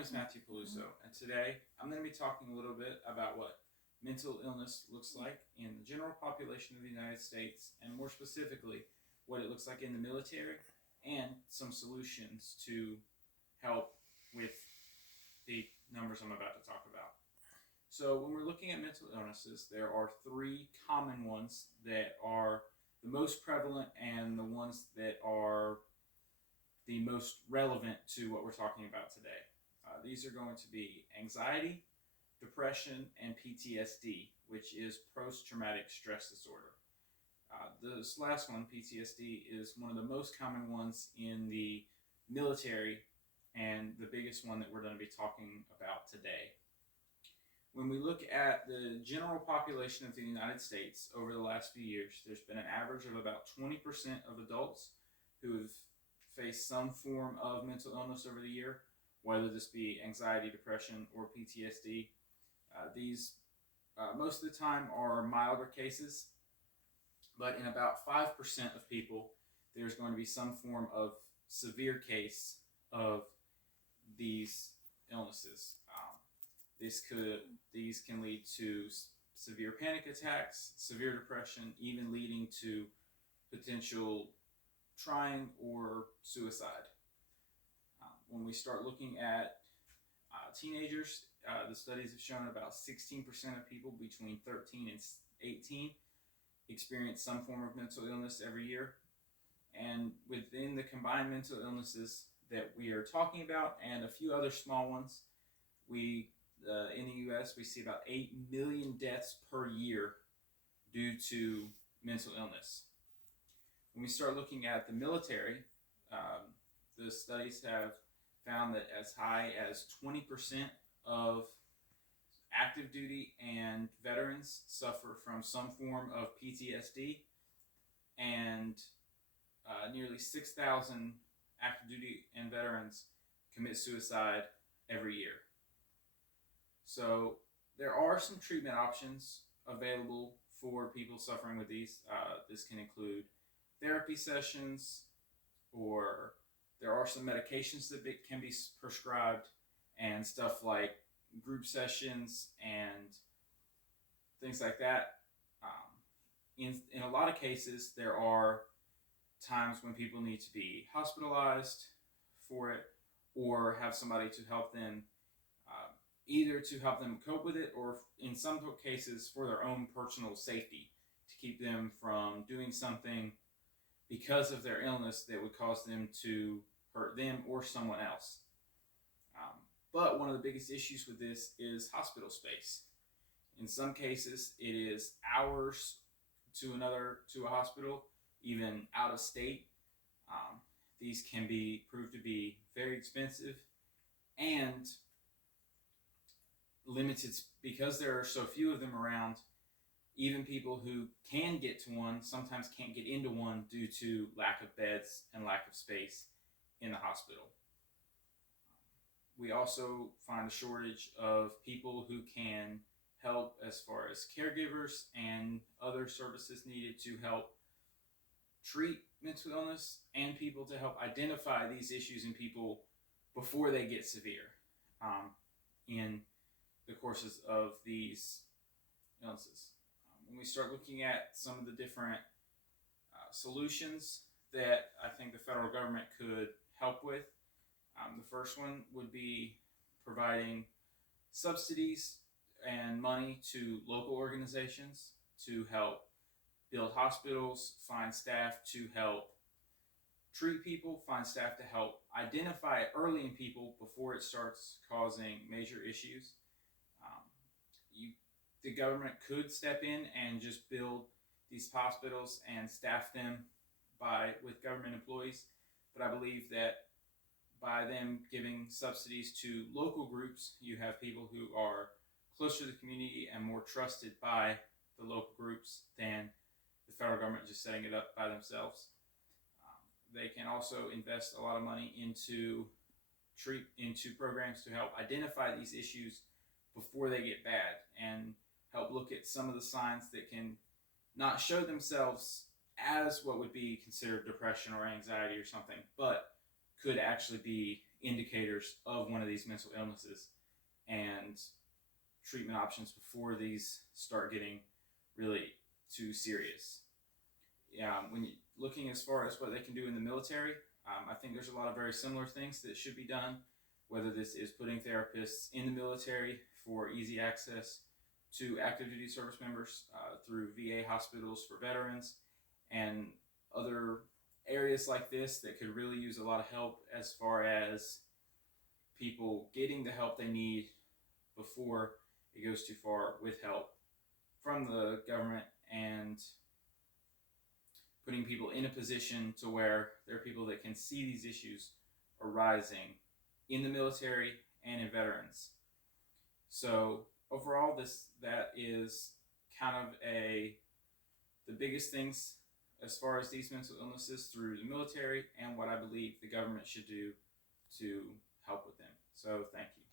is Matthew Peluso, and today I'm going to be talking a little bit about what mental illness looks like in the general population of the United States, and more specifically, what it looks like in the military, and some solutions to help with the numbers I'm about to talk about. So, when we're looking at mental illnesses, there are three common ones that are the most prevalent and the ones that are the most relevant to what we're talking about today. These are going to be anxiety, depression, and PTSD, which is post-traumatic stress disorder. This last one, PTSD, is one of the most common ones in the military and the biggest one that we're going to be talking about today. When we look at the general population of the United States over the last few years, there's been an average of about 20% of adults who have faced some form of mental illness over the year, whether this be anxiety, depression, or PTSD. These most of the time are milder cases, but in about 5% of people, there's going to be some form of severe case of these illnesses. These can lead to severe panic attacks, severe depression, even leading to potential trying or suicide. When we start looking at teenagers, the studies have shown about 16% of people between 13 and 18 experience some form of mental illness every year. And within the combined mental illnesses that we are talking about and a few other small ones, in the U.S., we see about 8 million deaths per year due to mental illness. When we start looking at the military, the studies have found that as high as 20% of active duty and veterans suffer from some form of PTSD, and nearly 6,000 active duty and veterans commit suicide every year. So there are some treatment options available for people suffering with these. This can include therapy sessions, or there are some medications that can be prescribed, and stuff like group sessions and things like that. In a lot of cases, there are times when people need to be hospitalized for it, or have somebody to help them, either to help them cope with it, or in some cases for their own personal safety, to keep them from doing something because of their illness that would cause them to hurt them or someone else. But one of the biggest issues with this is hospital space. In some cases, it is hours to a hospital, even out of state. These can be proved to be very expensive and limited because there are so few of them around. Even people who can get to one sometimes can't get into one due to lack of beds and lack of space in the hospital. We also find a shortage of people who can help as far as caregivers and other services needed to help treat mental illness, and people to help identify these issues in people before they get severe in the courses of these illnesses. When we start looking at some of the different solutions that I think the federal government could help with, the first one would be providing subsidies and money to local organizations to help build hospitals, find staff to help treat people, find staff to help identify it early in people before it starts causing major issues. The government could step in and just build these hospitals and staff them with government employees, but I believe that by them giving subsidies to local groups, you have people who are closer to the community and more trusted by the local groups than the federal government just setting it up by themselves. They can also invest a lot of money into programs to help identify these issues before they get bad, and help look at some of the signs that can not show themselves as what would be considered depression or anxiety or something, but could actually be indicators of one of these mental illnesses, and treatment options before these start getting really too serious. When you looking as far as what they can do in the military, I think there's a lot of very similar things that should be done, whether this is putting therapists in the military for easy access to active duty service members through VA hospitals for veterans, and other areas like this that could really use a lot of help as far as people getting the help they need before it goes too far, with help from the government, and putting people in a position to where there are people that can see these issues arising in the military and in veterans. So overall, that is kind of the biggest things as far as these mental illnesses through the military, and what I believe the government should do to help with them. So thank you.